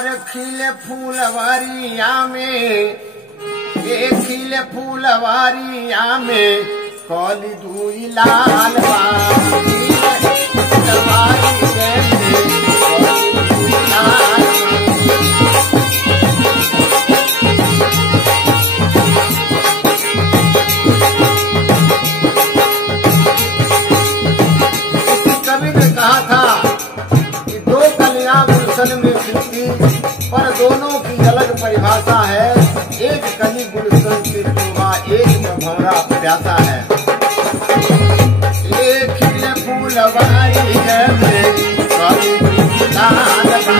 अरे खिले फूलवारिया में, एक खिले फूलवारिया में कली दुई लाल बा। कवि ने कहा था कि दो कलियां गुलशन में खिलती, पर दोनों की अलग परिभाषा है। एक कली गुलशन की शोभा, एक में भंवरा प्यासा है। एक खिले फूलवारी है कली दुई लाल बा।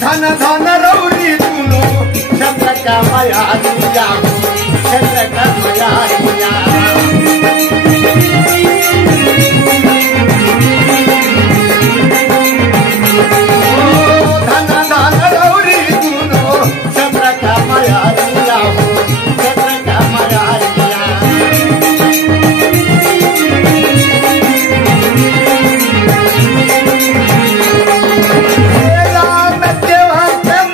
धन धन रौरी दुनो छत्र का माया दिया, छत्र का माया दिया। धन धन रौरी दुनो छत्र का माया दिया, छत्र का माया दिया। राम के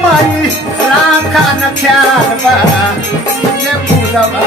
माई राम खान ख्याल बा जब